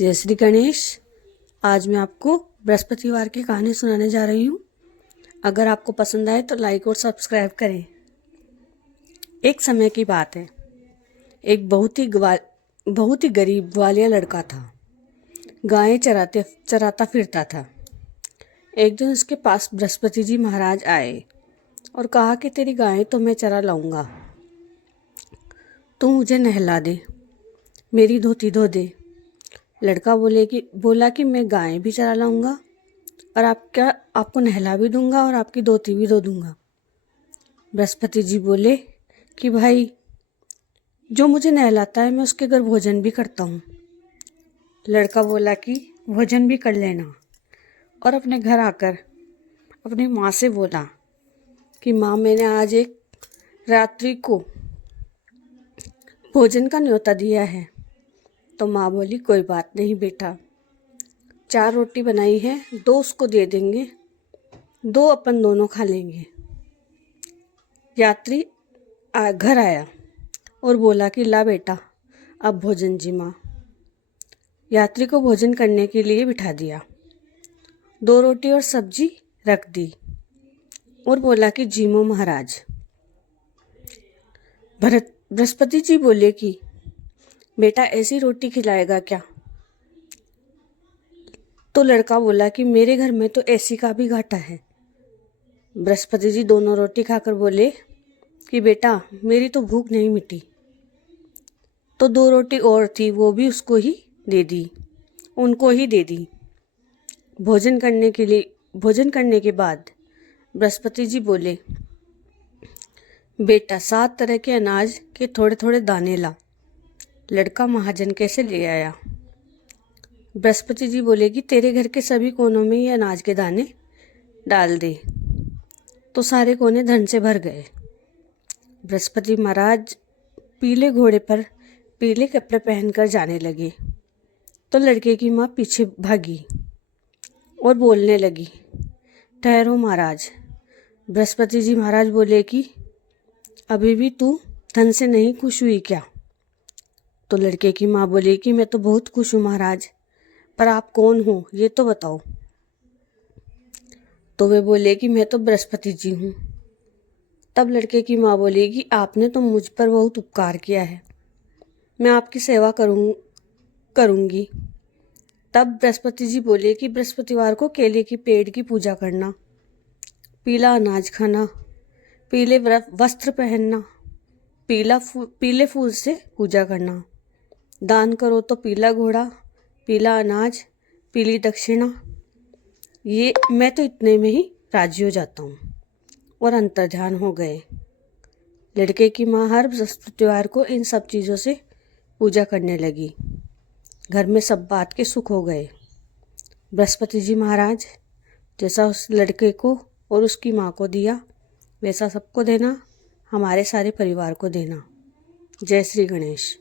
जय श्री गणेश। आज मैं आपको बृहस्पतिवार की कहानी सुनाने जा रही हूँ। अगर आपको पसंद आए तो लाइक और सब्सक्राइब करें। एक समय की बात है, एक बहुत ही गरीब ग्वालिया लड़का था। गायें चराता फिरता था। एक दिन उसके पास बृहस्पति जी महाराज आए और कहा कि तेरी गायें तो मैं चरा लाऊंगा, तू मुझे नहला दे, मेरी धोती धो दे। लड़का बोला कि मैं गायें भी चरा लाऊंगा और आपको नहला भी दूंगा और आपकी धोती भी धो दूंगा। बृहस्पति जी बोले कि भाई, जो मुझे नहलाता है मैं उसके घर भोजन भी करता हूँ। लड़का बोला कि भोजन भी कर लेना, और अपने घर आकर अपनी माँ से बोला कि माँ, मैंने आज एक रात्रि को भोजन का न्योता दिया है। तो माँ बोली, कोई बात नहीं बेटा, 4 रोटी बनाई है, 2 उसको दे देंगे, 2 अपन दोनों खा लेंगे। यात्री घर आया और बोला कि ला बेटा, अब भोजन जी माँ। यात्री को भोजन करने के लिए बिठा दिया, 2 रोटी और सब्जी रख दी और बोला कि जीमो महाराज। बृहस्पति जी बोले कि बेटा, ऐसी रोटी खिलाएगा क्या? तो लड़का बोला कि मेरे घर में तो ऐसी का भी घाटा है। बृहस्पति जी दोनों रोटी खाकर बोले कि बेटा, मेरी तो भूख नहीं मिटी। तो 2 रोटी और थी, वो भी उनको ही दे दी। भोजन करने के बाद बृहस्पति जी बोले, बेटा, 7 तरह के अनाज के थोड़े थोड़े दाने ला। लड़का महाजन कैसे ले आया? बृहस्पति जी बोले कि तेरे घर के सभी कोनों में ये अनाज के दाने डाल दे। तो सारे कोने धन से भर गए। बृहस्पति महाराज पीले घोड़े पर पीले कपड़े पहनकर जाने लगे। तो लड़के की माँ पीछे भागी और बोलने लगी, ठहरो महाराज। बृहस्पति जी महाराज बोले कि अभी भी तू धन से नहीं खुश हुई क्या? तो लड़के की माँ बोली कि मैं तो बहुत खुश हूँ महाराज, पर आप कौन हो ये तो बताओ। तो वे बोले कि मैं तो बृहस्पति जी हूँ। तब लड़के की माँ बोली कि आपने तो मुझ पर बहुत उपकार किया है, मैं आपकी सेवा करूँगी। तब बृहस्पति जी बोले कि बृहस्पतिवार को केले की पेड़ की पूजा करना, पीला अनाज खाना, पीले वस्त्र पहनना, पीले फूल से पूजा करना, दान करो तो पीला घोड़ा, पीला अनाज, पीली दक्षिणा। ये मैं तो इतने में ही राजी हो जाता हूँ। और अंतर्ध्यान हो गए। लड़के की माँ हर बृहस्पतिवार को इन सब चीज़ों से पूजा करने लगी। घर में सब बात के सुख हो गए। बृहस्पति जी महाराज जैसा उस लड़के को और उसकी माँ को दिया, वैसा सबको देना, हमारे सारे परिवार को देना। जय श्री गणेश।